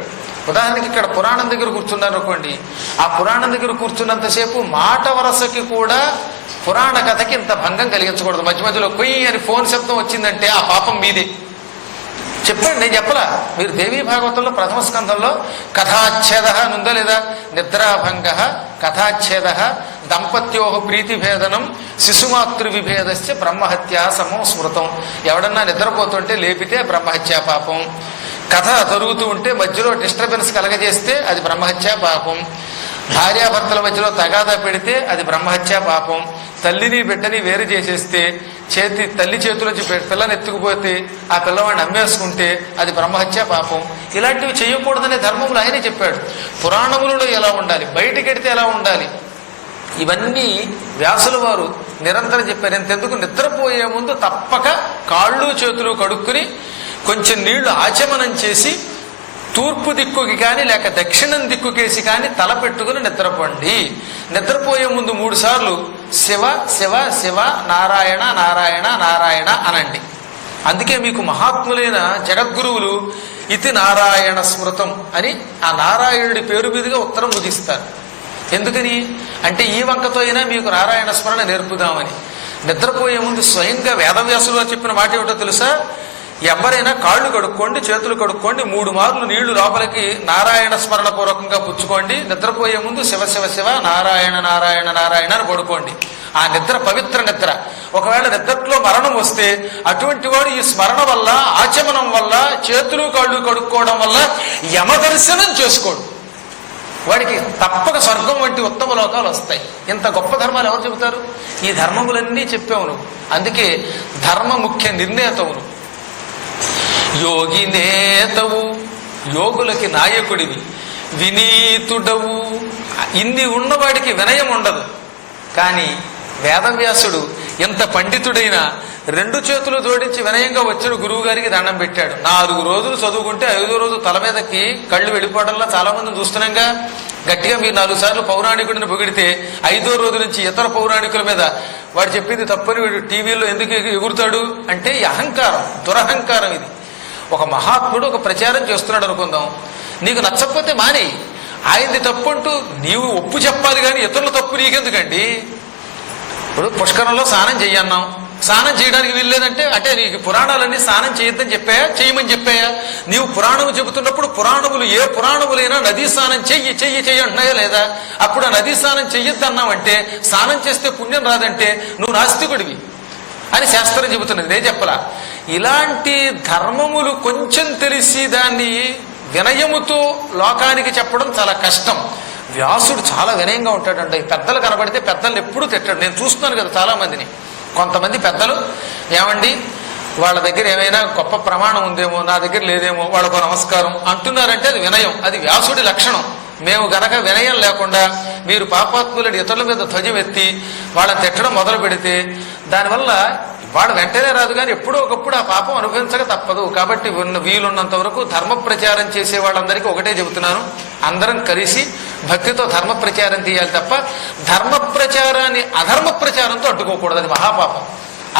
ఉదాహరణకి ఇక్కడ పురాణం దగ్గర కూర్చున్నారు అనుకోండి, ఆ పురాణం దగ్గర కూర్చున్నంతసేపు మాట వరసకి కూడా పురాణ కథకి ఇంత భంగం కలిగించకూడదు. మధ్య మధ్యలో కొయ్యి అని ఫోన్ శబ్దం వచ్చిందంటే ఆ పాపం మీదే. చెప్పండి, నేను చెప్పలా. మీరు దేవీ భాగవతంలో ప్రథమ స్కంధంలో కథాచ్ఛేద నుందా లేదా? నిద్రాభంగ కథాచ్ఛేద దంపత్యో ప్రీతిభేదనం శిశుమాతృ విభేదశ్చ బ్రహ్మహత్య సమం స్మృతం. ఎవడన్నా నిద్రపోతుంటే లేపితే బ్రహ్మహత్యా పాపం, కథ జరుగుతూ ఉంటే మధ్యలో డిస్టర్బెన్స్ కలగజేస్తే అది బ్రహ్మహత్యా పాపం, భార్యాభర్తల మధ్యలో తగాదా పెడితే అది బ్రహ్మహత్యా పాపం, తల్లిని బిడ్డని వేరు చేసేస్తే తల్లి చేతులొచ్చి పిల్లని ఎత్తుకుపోతే ఆ పిల్లవాడిని అమ్మేసుకుంటే అది బ్రహ్మహత్యా పాపం. ఇలాంటివి చేయకూడదనే ధర్మములు ఆయనే చెప్పాడు. పురాణములలో ఎలా ఉండాలి, బయటికెడితే ఎలా ఉండాలి, ఇవన్నీ వ్యాసుల వారు నిరంతరం చెప్పారు. ఎంతెందుకు నిద్రపోయే ముందు తప్పక కాళ్ళు చేతులు కడుక్కుని కొంచెం నీళ్లు ఆచమనం చేసి తూర్పు దిక్కుకి కానీ లేక దక్షిణం దిక్కుకేసి కానీ తల పెట్టుకుని నిద్రపోండి. నిద్రపోయే ముందు 3 సార్లు శివ శివ శివ నారాయణ నారాయణ నారాయణ అనండి. అందుకే మీకు మహాత్ములైన జగద్గురువులు ఇతి నారాయణ స్మృతం అని ఆ నారాయణుడి పేరు మీదుగా ఉత్తరం ముగిస్తారు. ఎందుకని అంటే ఈ వంకతో అయినా మీకు నారాయణ స్మరణ నేర్పుదామని. నిద్రపోయే ముందు స్వయంగా వేదవ్యాసులు వారు చెప్పిన మాట ఏమిటో తెలుసా? ఎవరైనా కాళ్ళు కడుక్కోండి, చేతులు కడుక్కోండి, 3 మార్లు నీళ్లు లోపలికి నారాయణ స్మరణ పూర్వకంగా పుచ్చుకోండి. నిద్రపోయే ముందు శివ శివ శివ నారాయణ నారాయణ నారాయణ అని పడుకోండి. ఆ నిద్ర పవిత్ర నిద్ర. ఒకవేళ నిద్రలో మరణం వస్తే అటువంటి వాడు ఈ స్మరణ వల్ల, ఆచమనం వల్ల, చేతులు కాళ్ళు కడుక్కోవడం వల్ల యమదర్శనం చేసుకోడు. వాడికి తప్పక స్వర్గం వంటి ఉత్తమ లోకాలు వస్తాయి. ఇంత గొప్ప ధర్మాలు ఎవరు చెబుతారు? ఈ ధర్మములన్నీ చెప్పావు నువ్వు. అందుకే ధర్మ ముఖ్య నిర్ణేతవును, యోగి నేతవు, యోగులకి నాయకుడివి, వినీతుడవు. ఇన్ని ఉన్నవాడికి వినయం ఉండదు. కానీ వేదవ్యాసుడు ఎంత పండితుడైనా 2 చేతులు జోడించి వినయంగా వచ్చిన గురువు గారికి దండం పెట్టాడు. 4 రోజులు చదువుకుంటే 5వ రోజు తల మీదకి కళ్ళు వెళ్ళిపోవడంలో చాలా మందిని చూస్తున్నాంగా. గట్టిగా మీరు 4 సార్లు పౌరాణికుడిని పొగిడితే 5వ రోజు నుంచి ఇతర పౌరాణికుల మీద వాడు చెప్పింది తప్పని వీడు టీవీలో ఎందుకు ఎగురుతాడు అంటే ఈ అహంకారం, దురహంకారం. ఇది ఒక మహాత్ముడు ఒక ప్రచారం చేస్తున్నాడు అనుకుందాం, నీకు నచ్చకపోతే మానేయి, ఆయనది తప్పు అంటూ నీవు ఒప్పు చెప్పాలి కానీ ఇతరుల తప్పు నీకెందుకండి. ఇప్పుడు పుష్కరంలో స్నానం చెయ్యన్నాం, స్నానం చేయడానికి వీల్లేదంటే అంటే నీకు పురాణాలన్నీ స్నానం చేయొద్దని చెప్పాయా, చేయమని చెప్పాయా? నీవు పురాణము చెబుతున్నప్పుడు పురాణములు ఏ పురాణములైనా నదీ స్నానం చెయ్యి చెయ్యి చెయ్యి అంటున్నాయా లేదా? అప్పుడు ఆ నదీ స్నానం చెయ్యొద్దన్నావంటే, స్నానం చేస్తే పుణ్యం రాదంటే నువ్వు నాస్తికుడివి అని శాస్త్రం చెబుతున్నది, నేను చెప్పలా. ఇలాంటి ధర్మములు కొంచెం తెలిసి దాన్ని వినయముతో లోకానికి చెప్పడం చాలా కష్టం. వ్యాసుడు చాలా వినయంగా ఉంటాడండి. పెద్దలు కనబడితే పెద్దల్ని ఎప్పుడూ తిట్టాడు. నేను చూస్తున్నాను కదా చాలా మందిని. కొంతమంది పెద్దలు ఏమండి వాళ్ళ దగ్గర ఏమైనా గొప్ప ప్రమాణం ఉందేమో, నా దగ్గర లేదేమో, వాళ్ళకు నమస్కారం అంటున్నారంటే అది వినయం, అది వ్యాసుడి లక్షణం. మేము గనక వినయం లేకుండా మీరు పాపాత్ములని ఇతరుల మీద ధ్వజం ఎత్తి వాళ్ళని తిట్టడం మొదలు పెడితే దానివల్ల వాడు వెంటనే రాదు కానీ ఎప్పుడో ఒకప్పుడు ఆ పాపం అనుభవించక తప్పదు. కాబట్టి వీలున్నంత వరకు ధర్మ ప్రచారం చేసే వాళ్ళందరికీ ఒకటే చెబుతున్నాను, అందరం కలిసి భక్తితో ధర్మ ప్రచారం తీయాలి తప్ప ధర్మ ప్రచారాన్ని అధర్మ ప్రచారంతో అడ్డుకోకూడదు, అది మహాపాపం.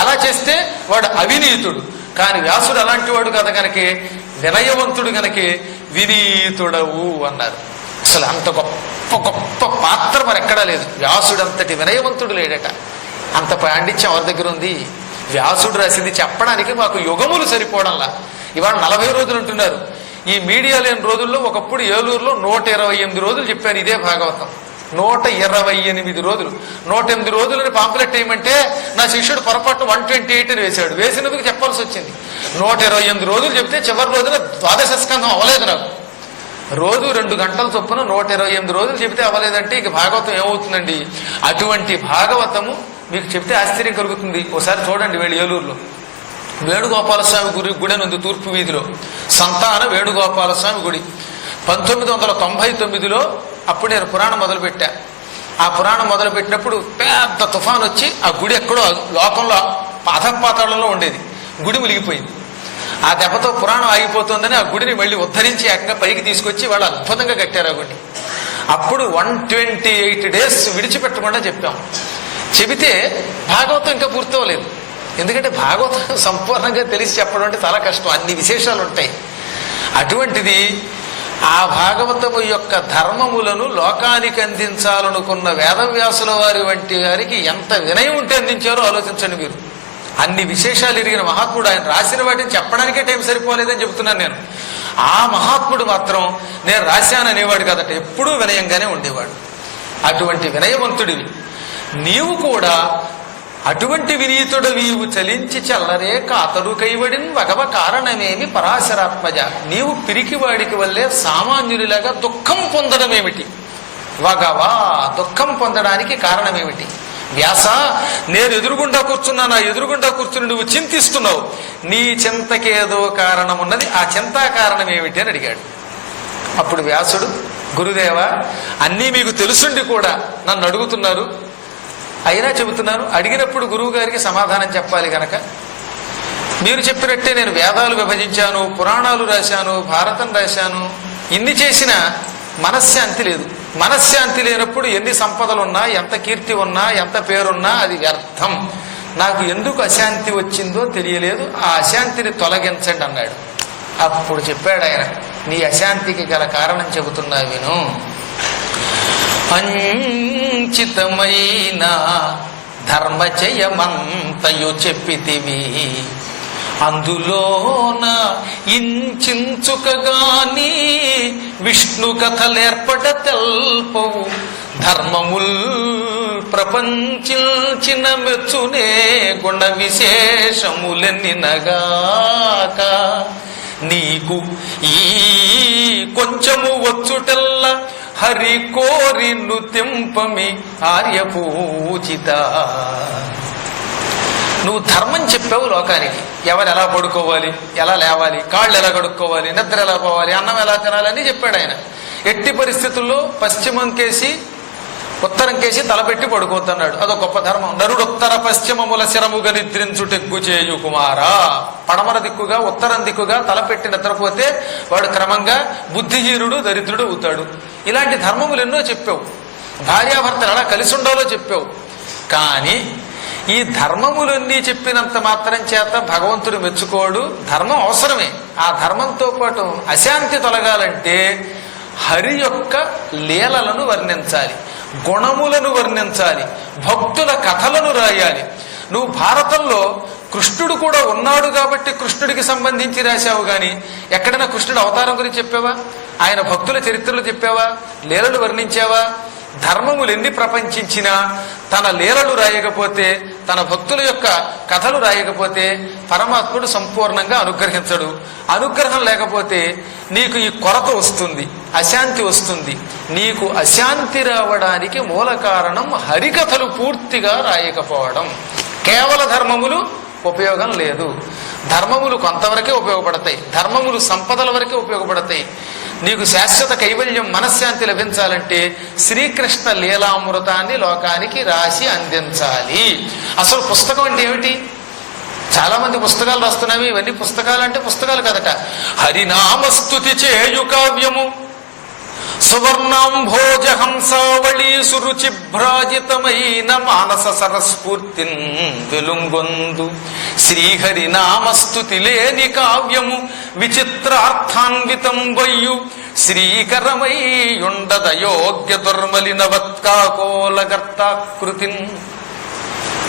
అలా చేస్తే వాడు అవినీతుడు. కానీ వ్యాసుడు అలాంటి వాడు కదా కనుకే వినయవంతుడు గనకే వినీతుడవు అన్నారు. అసలు అంత గొప్ప గొప్ప పాత్ర మరెక్కడా లేదు. వ్యాసుడు అంతటి వినయవంతుడు లేడట. అంత పాండిత్యం ఎవరి దగ్గర ఉంది? వ్యాసుడు రాసింది చెప్పడానికి మాకు యుగములు సరిపోవడంలా. ఇవాళ 40 రోజులు అంటున్నారు. ఈ మీడియా లేని రోజుల్లో ఒకప్పుడు ఏలూరులో 128 రోజులు చెప్పాను ఇదే భాగవతం. 128 రోజులు. 108 రోజులని పాంప్లెట్ వేయమంటే నా శిష్యుడు పొరపాటు 128 అని వేశాడు. వేసినందుకు చెప్పాల్సి వచ్చింది. 128 రోజులు చెప్తే చివరి రోజున ద్వాదశ స్కంధం అవ్వలేదు నాకు. రోజు 2 గంటల చొప్పున 128 రోజులు చెబితే అవ్వలేదంటే ఇక భాగవతం ఏమవుతుందండి? అటువంటి భాగవతము మీకు చెప్తే ఆశ్చర్యం కలుగుతుంది. ఒకసారి చూడండి, వెళ్ళి ఏలూరులో వేణుగోపాలస్వామి గుడి అని ఉంది తూర్పు వీధిలో. సంతాన వేణుగోపాలస్వామి గుడి. 1999లో అప్పుడు నేను పురాణం మొదలుపెట్టా. ఆ పురాణం మొదలుపెట్టినప్పుడు పెద్ద తుఫాన్ వచ్చి ఆ గుడి ఎక్కడో లోకంలో పాతాళంలో ఉండేది. గుడి మునిగిపోయింది. ఆ దెబ్బతో పురాణం ఆగిపోతుందని ఆ గుడిని మళ్ళీ ఉద్ధరించి ఏకంగా పైకి తీసుకొచ్చి వాళ్ళు అద్భుతంగా కట్టారు ఆ గుడిని. అప్పుడు 128 డేస్ విడిచిపెట్టకుండా చెప్పాం. చెబితే భాగవతం ఇంకా పూర్తవలేదు. ఎందుకంటే భాగవతం సంపూర్ణంగా తెలిసి చెప్పడం అంటే చాలా కష్టం, అన్ని విశేషాలు ఉంటాయి. అటువంటిది ఆ భాగవతము యొక్క ధర్మములను లోకానికి అందించాలనుకున్న వేదవ్యాసుల వారి వంటి వారికి ఎంత వినయం ఉంటే అందించారో ఆలోచించండి మీరు. అన్ని విశేషాలు ఎరిగిన మహాత్ముడు, ఆయన రాసిన వాటిని చెప్పడానికే టైం సరిపోలేదని చెబుతున్నాను నేను. ఆ మహాత్ముడు మాత్రం నేను రాశాను అనేవాడు కదట, ఎప్పుడూ వినయంగానే ఉండేవాడు. అటువంటి వినయవంతుడివి నీవు కూడా. అటువంటి వినీతుడవీవు చలించి చల్లరే కాతడు కైవడిన్ వగవ కారణమేమి పరాశరాత్మజ. నీవు పిరికివాడికి వల్లే సామాన్యునిలాగా దుఃఖం పొందడమేమిటి? వగవా దుఃఖం పొందడానికి కారణమేమిటి? వ్యాస, నేను ఎదురుగుండా కూర్చున్నా, నా ఎదురుగుండా కూర్చుని నువ్వు చింతిస్తున్నావు, నీ చింతకేదో కారణం ఉన్నది, ఆ చింతా కారణం ఏమిటి అని అడిగాడు. అప్పుడు వ్యాసుడు, గురుదేవ, అన్నీ మీకు తెలుసుండి కూడా నన్ను అడుగుతున్నారు, అయినా చెబుతున్నాను. అడిగినప్పుడు గురువు గారికి సమాధానం చెప్పాలి గనక మీరు చెప్పినట్టే నేను వేదాలు విభజించాను, పురాణాలు రాశాను, భారతం రాశాను. ఇన్ని చేసినా మనశ్శాంతి లేదు. మనశ్శాంతి లేనప్పుడు ఎన్ని సంపదలున్నా, ఎంత కీర్తి ఉన్నా, ఎంత పేరున్నా అది వ్యర్థం. నాకు ఎందుకు అశాంతి వచ్చిందో తెలియలేదు, ఆ అశాంతిని తొలగించండి అన్నాడు. అప్పుడు చెప్పాడు ఆయన, నీ అశాంతికి గల కారణం చెబుతున్నా విను. అంచితమైన ధర్మచయమంతయు చెప్పితివి, అందులోన ఇంచుకగాని విష్ణు కథలేర్పడ తెల్పవు, ధర్మముల్ ప్రపంచించిన మెచ్చునే గుణ విశేషములెన్నినగాక, నీకు ఈ కొంచెము వచ్చుటల్ల హరి కోరి నృత్యంపమి ఆర్యపూజిత. నువ్వు ధర్మం చెప్పావు లోకానికి, ఎవరు ఎలా పడుకోవాలి, ఎలా లేవాలి, కాళ్ళు ఎలా కడుక్కోవాలి, నిద్ర ఎలా పోవాలి, అన్నం ఎలా తినాలి అని చెప్పాడు ఆయన. ఎట్టి పరిస్థితుల్లో పశ్చిమం కేసి ఉత్తరం కేసి తలపెట్టి పడుకోవద్దన్నాడు. అదో గొప్ప ధర్మం. నరుడు ఉత్తర పశ్చిమముల శరముగా నిద్రించుటెగ్గు చేయు కుమారా. పడమర దిక్కుగా ఉత్తరం దిక్కుగా తలపెట్టి నిద్రపోతే వాడు క్రమంగా బుద్ధిహీనుడు దరిద్రుడు అవుతాడు. ఇలాంటి ధర్మములు ఎన్నో చెప్పావు. భార్యాభర్తలు ఎలా కలిసి ఉండాలో చెప్పావు. కానీ ఈ ధర్మములన్నీ చెప్పినంత మాత్రం చేత భగవంతుడు మెచ్చుకోడు. ధర్మం అవసరమే. ఆ ధర్మంతో పాటు అశాంతి తొలగాలంటే హరి యొక్క లీలలను వర్ణించాలి, గుణములను వర్ణించాలి, భక్తుల కథలను రాయాలి. నువ్వు భారతంలో కృష్ణుడు కూడా ఉన్నాడు కాబట్టి కృష్ణుడికి సంబంధించి రాశావు గాని ఎక్కడైనా కృష్ణుడు అవతారం గురించి చెప్పావా? ఆయన భక్తుల చరిత్రలు చెప్పావా? లీలలు వర్ణించావా? ధర్మములు ఎన్ని ప్రపంచించినా తన లీలలు రాయకపోతే, తన భక్తుల యొక్క కథలు రాయకపోతే పరమాత్ముడు సంపూర్ణంగా అనుగ్రహించడు. అనుగ్రహం లేకపోతే నీకు ఈ కొరత వస్తుంది, అశాంతి వస్తుంది. నీకు అశాంతి రావడానికి మూల కారణం హరికథలు పూర్తిగా రాయకపోవడం. కేవల ధర్మములు ఉపయోగం లేదు. ధర్మములు కొంతవరకే ఉపయోగపడతాయి. ధర్మములు సంపదల వరకే ఉపయోగపడతాయి. నీకు శాశ్వత కైవల్యం, మనశ్శాంతి లభించాలంటే శ్రీకృష్ణ లీలామృతాన్ని లోకానికి రాసి అందించాలి. అసలు పుస్తకం అంటే ఏమిటి? చాలా మంది పుస్తకాలు రాస్తున్నావి. ఇవన్నీ పుస్తకాలు అంటే పుస్తకాలు కదట. హరినామస్తుతి చేయు కావ్యము సువర్ణాంభోజ హంసావళి సురుచిభ్రాజితమైన మానస సరస్ఫూర్తిన్ వెలుంగొందు శ్రీహరి నామస్తుతి లేని కావ్యము విచిత్రార్థాన్వితం వయ్యు శ్రీకరమై ఉండద యోగ్య దుర్మలినవత్కాకోలగర్తాకృతిన్.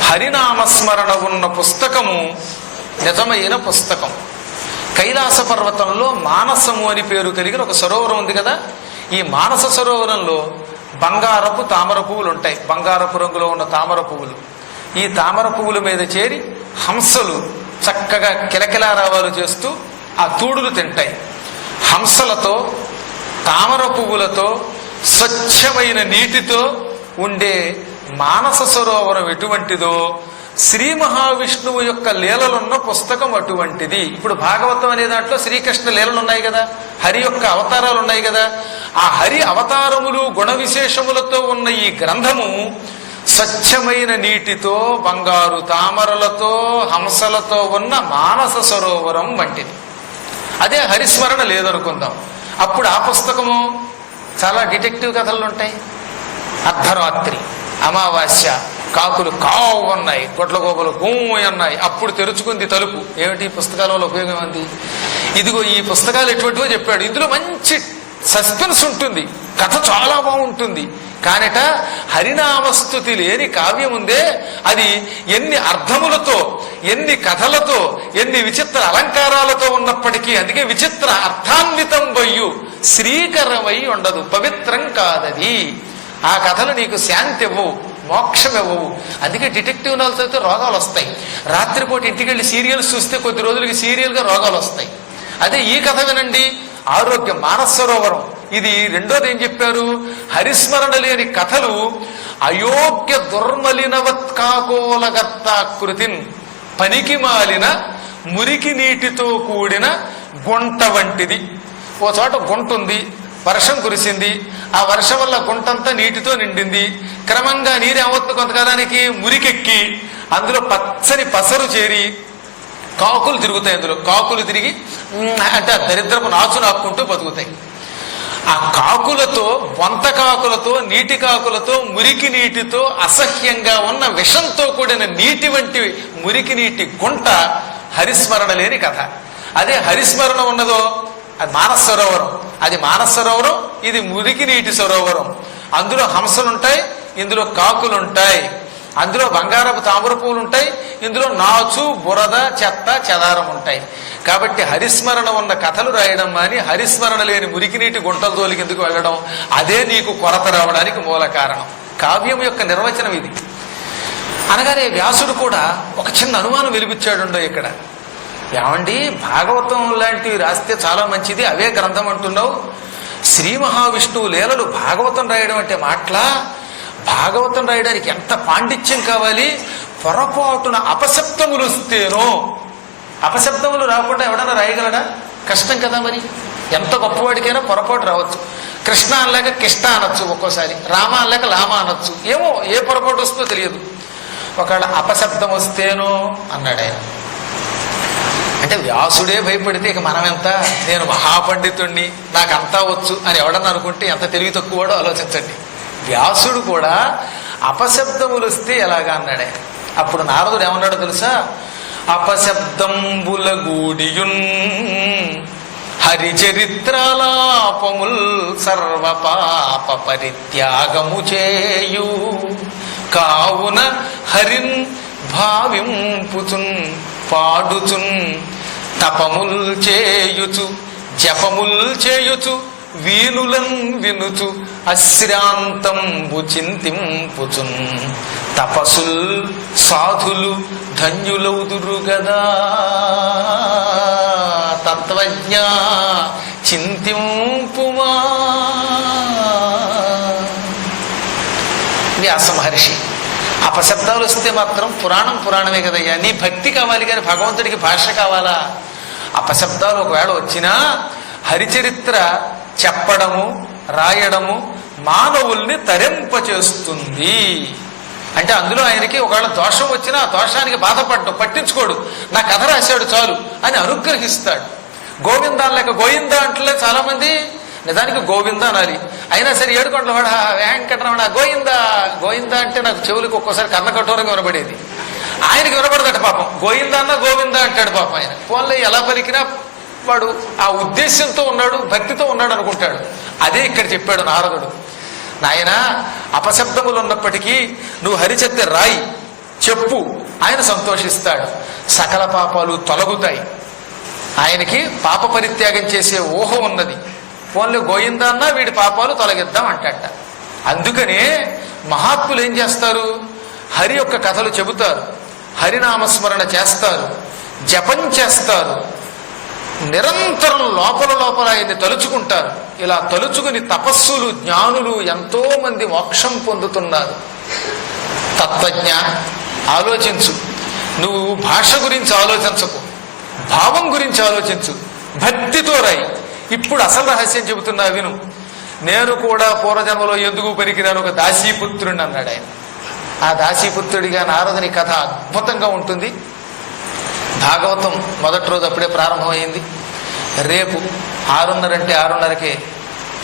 హరినామస్మరణ ఉన్న పుస్తకము నిజమైన పుస్తకం. కైలాస పర్వతంలో మానసము అని పేరు కలిగిన ఒక సరోవరం ఉంది కదా. ఈ మానస సరోవరంలో బంగారపు తామర పువ్వులు ఉంటాయి. బంగారపు రంగులో ఉన్న తామర పువ్వులు. ఈ తామర పువ్వుల మీద చేరి హంసలు చక్కగా కిలకిలారావాలు చేస్తూ ఆ తూడులు తింటాయి. హంసలతో, తామర పువ్వులతో, స్వచ్ఛమైన నీటితో ఉండే మానస సరోవరం ఎటువంటిదో శ్రీ మహావిష్ణువు యొక్క లీలలున్న పుస్తకం అటువంటిది. ఇప్పుడు భాగవతం అనే దాంట్లో శ్రీకృష్ణ లీలలు ఉన్నాయి కదా, హరి యొక్క అవతారాలు ఉన్నాయి కదా. ఆ హరి అవతారములు గుణ విశేషములతో ఉన్న ఈ గ్రంథము స్వచ్ఛమైన నీటితో, బంగారు తామరలతో, హంసలతో ఉన్న మానస సరోవరం వంటిది. అదే హరిస్మరణ లేదనుకుందాం. అప్పుడు ఆ పుస్తకము చాలా డిటెక్టివ్ కథలు ఉంటాయి. అర్ధరాత్రి, అమావాస్య, కాకులు కావు ఉన్నాయి, గొడ్ల గోపలు గోము అన్నాయి. అప్పుడు తెరుచుకుంది తలుపు. ఏమిటి పుస్తకాల వల్ల ఉపయోగం ఉంది? ఇదిగో ఈ పుస్తకాలు ఎటువంటివో చెప్పాడు. ఇందులో మంచి సస్పెన్స్ ఉంటుంది, కథ చాలా బాగుంటుంది. కానట హరినామస్తుతి లేని కావ్యం ఉందే, అది ఎన్ని అర్థములతో, ఎన్ని కథలతో, ఎన్ని విచిత్ర అలంకారాలతో ఉన్నప్పటికీ, అందుకే విచిత్ర అర్థాన్వితం వయ్యు శ్రీకరమై ఉండదు, పవిత్రం కాదది. ఆ కథలు నీకు శాంతి ఇవ్వవు, మోక్షం ఇవ్వవు. అందుకే డిటెక్టివ్ నవల్స్ అయితే రోగాలు వస్తాయి. రాత్రిపూట ఇంటికి వెళ్ళి సీరియల్స్ చూస్తే కొద్ది రోజులకి సీరియల్గా రోగాలు వస్తాయి. అదే ఈ కథ వినండి, ఆరోగ్యం. మానస సరోవరం ఇది. రెండోది ఏం చెప్పారు? హరిస్మరణ లేని కథలు అయోగ్య దుర్మలినవత్కాకోలగర్తాకృతిన్, పనికి మాలిన మురికి నీటితో కూడిన గుంట వంటిది. ఓ చోట గుంట ఉంది, వర్షం కురిసింది, ఆ వర్షం వల్ల గుంటంతా నీటితో నిండింది. క్రమంగా నీరేమవుతుంది, కొంతకాలానికి మురికెక్కి అందులో పచ్చని పసరు చేరి కాకులు తిరుగుతాయి. అందులో కాకులు తిరిగి అంటే దరిద్రపు నాచు నాక్కుంటూ బతుకుతాయి. ఆ కాకులతో, వంత కాకులతో, నీటి కాకులతో, మురికి నీటితో, అసహ్యంగా ఉన్న విషంతో కూడిన నీటి వంటి మురికి నీటి గుంట హరిస్మరణ లేని కథ. అదే హరిస్మరణ ఉన్నదో అది మానస సరోవరం. అది మానస సరోవరం, ఇది మురికి నీటి సరోవరం. అందులో హంసలుంటాయి, ఇందులో కాకులుంటాయి. అందులో బంగారపు తామర పువ్వులు ఉంటాయి, ఇందులో నాచు, బురద, చెత్త, చెదారం ఉంటాయి. కాబట్టి హరిస్మరణ ఉన్న కథలు రాయడం అని హరిస్మరణ లేని మురికి నీటి గుంటల జోలికి ఎందుకు వెళ్ళడం? అదే నీకు కొరత రావడానికి మూల కారణం. కావ్యం యొక్క నిర్వచనం ఇది. అనగానే వ్యాసుడు కూడా ఒక చిన్న అనుమానం వెలిపించాడుండో ఇక్కడ. ఏమండి, భాగవతం లాంటివి రాస్తే చాలా మంచిది, అవే గ్రంథం అంటున్నావు. శ్రీ మహావిష్ణువు లీలలు భాగవతం రాయడం అంటే మాటలా? భాగవతం రాయడానికి ఎంత పాండిత్యం కావాలి? పొరపాటున అపశబ్దములు వస్తేనో. అపశబ్దములు రాకుండా ఎవడన్నా రాయగలడా? కష్టం కదా. మరి ఎంత గొప్పవాడికైనా పొరపాటు రావచ్చు. కృష్ణ అనలేక కిష్ట అనొచ్చు, ఒక్కోసారి రామ అనలేక లామ అనొచ్చు. ఏమో ఏ పొరపాటు వస్తుందో తెలియదు. ఒకవేళ అపశబ్దం వస్తేనో అన్నాడు ఆయన. అంటే వ్యాసుడే భయపడితే ఇక మనమెంత, నేను మహాపండితుణ్ణి నాకంతా వచ్చు అని ఎవడన్నా అనుకుంటే ఎంత తెలివి తక్కువడో ఆలోచించండి. వ్యాసుడు కూడా అపశబ్దములు వస్తే ఎలాగా అన్నాడే. అప్పుడు నారదుడు ఏమన్నాడో తెలుసా? అపశబ్దంబుల గూడియున్ హరిచరిత్రలాపముల్ సర్వపాప పరిత్యాగము చేయు కావున హరిన్ భావింపుచున్ పాడుచున్ తపముల్ చేయుచు జపముల్ చేయుచు వీనులన్ వినుచు అశ్రాంతంబు చింతింపుచున్ తపసుల్ సాధులు ధన్యులౌదురు గదా. తత్వజ్ఞ చింతింపుమా. వ్యాస మహర్షి అపశబ్దాలు వస్తే మాత్రం పురాణమే కదయ్యా. నీ భక్తి కావాలి కానీ భగవంతుడికి భాష కావాలా? అపశబ్దాలు ఒకవేళ వచ్చినా హరిచరిత్ర చెప్పడము రాయడము మానవుల్ని తరింపచేస్తుంది. అంటే అందులో ఆయనకి ఒకవేళ దోషం వచ్చినా ఆ దోషానికి బాధపడ్డం పట్టించుకోడు. నా కథ రాశాడు చాలు అని అనుగ్రహిస్తాడు. గోవిందా లేక గోవిందా అంటలే చాలా మంది, నిజానికి గోవిందా అనాలి. అయినా సరే ఏడుకొండల వాడ వెంకటరమణ గోవిందా గోవిందా అంటే నాకు చెవులకు ఒక్కోసారి కర్ణకఠోరంగా వినబడేది. ఆయనకి వినబడదట పాపం. గోవిందా అన్న గోవిందా అంటాడు పాపం ఆయన. ఫోన్లో ఎలా పలికినా వాడు ఆ ఉద్దేశ్యంతో ఉన్నాడు, భక్తితో ఉన్నాడు అనుకుంటాడు. అదే ఇక్కడ చెప్పాడు నారదుడు. నాయన అపశబ్దములు ఉన్నప్పటికీ నువ్వు హరిచరిత్ర రాయి చెప్పు, ఆయన సంతోషిస్తాడు. సకల పాపాలు తొలగుతాయి. ఆయనకి పాప పరిత్యాగం చేసే ఊహ ఉన్నది. ఫోన్లో గోయిందా అన్నా వీడి పాపాలు తొలగిద్దాం అంటట. అందుకనే మహాత్ములు ఏం చేస్తారు? హరి యొక్క కథలు చెబుతారు, హరినామస్మరణ చేస్తారు, జపం చేస్తారు, నిరంతరం లోపల ఆయన్ని తలుచుకుంటారు. ఇలా తలుచుకుని తపస్సులు జ్ఞానులు ఎంతో మంది మోక్షం పొందుతున్నారు. తత్వజ్ఞ ఆలోచించు. నువ్వు భాష గురించి ఆలోచించకు, భావం గురించి ఆలోచించు, భక్తితో రాయి. ఇప్పుడు అసలు రహస్యం చెబుతున్నా విను. నేను కూడా పూర్వజన్మలో ఎందుకు పనికిరాను ఒక దాసీపుత్రుడిని అన్నాడు ఆయన. ఆ దాసీపుత్రుడిగా నారదుని కథ అద్భుతంగా ఉంటుంది. భాగవతం మొదటి రోజు అప్పుడే ప్రారంభమైంది. రేపు 6:30 అంటే 6:30కే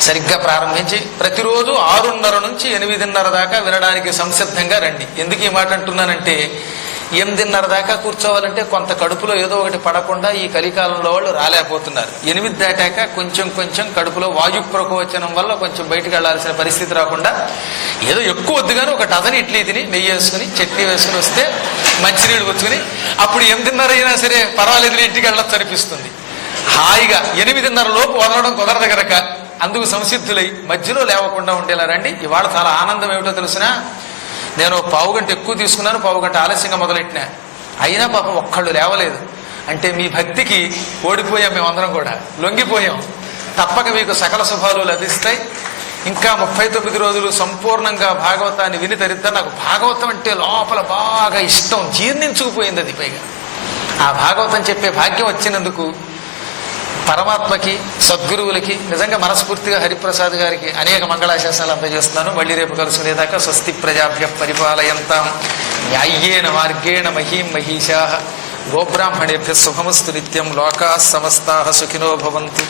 సరిగ్గా ప్రారంభించి ప్రతిరోజు 6:30 నుంచి 8:30 దాకా వినడానికి సంసిద్ధంగా రండి. ఎందుకు ఈ మాట అంటున్నానంటే 8:30 దాకా కూర్చోవాలంటే కొంత కడుపులో ఏదో ఒకటి పడకుండా ఈ కలికాలంలో వాళ్ళు రాలేకపోతున్నారు. 8 దాటాక కొంచెం కడుపులో వాయు ప్రకోచనం వల్ల కొంచెం బయటకు వెళ్లాల్సిన పరిస్థితి రాకుండా ఏదో ఎక్కువ వద్దుగానే ఒక డజన్ ఇడ్లీ తిని నెయ్యి వేసుకుని చట్నీ వేసుకుని వస్తే మంచినీళ్ళు వచ్చుకుని అప్పుడు 8:30 అయినా సరే పర్వాలేదు ఇంటికి వెళ్ళొచ్చు అనిపిస్తుంది. హాయిగా 8:30 లోపు వదలడం కుదరదు కనుక అందుకు సంసిద్ధులై మధ్యలో లేవకుండా ఉండేలా రండి. ఇవాళ చాలా ఆనందం ఏమిటో తెలిసినా, నేను 1/2 గంట ఎక్కువ తీసుకున్నాను, 1/2 గంట ఆలస్యంగా మొదలెట్టినా. అయినా పాపం ఒక్కళ్ళు లేవలేదు. అంటే మీ భక్తికి ఓడిపోయాం, మేమందరం కూడా లొంగిపోయాం. తప్పక మీకు సకల శుభాలు లభిస్తాయి. ఇంకా 39 రోజులు సంపూర్ణంగా భాగవతాన్ని విని తరిద్దాం. నాకు భాగవతం అంటే లోపల బాగా ఇష్టం, జీర్ణించుకుపోయింది. అది పైగా ఆ భాగవతం చెప్పే భాగ్యం వచ్చినందుకు పరమాత్మకి సద్గురువులకి నిజంగా మనస్ఫూర్తిగా హరిప్రసాద్ గారికి అనేక మంగళాశాసనాలు అందజేస్తున్నాను. మళ్ళీ రేపు కలుసుకునేదాకా స్వస్తి ప్రజాభ్య పరిపాలయంతాం న్యాయ్యేన మార్గేణ మహీం మహిషాః గోబ్రాహ్మణేభ్యః శుభమస్తు నిత్యం. లోకాః సమస్తాః సుఖినో భవంతు.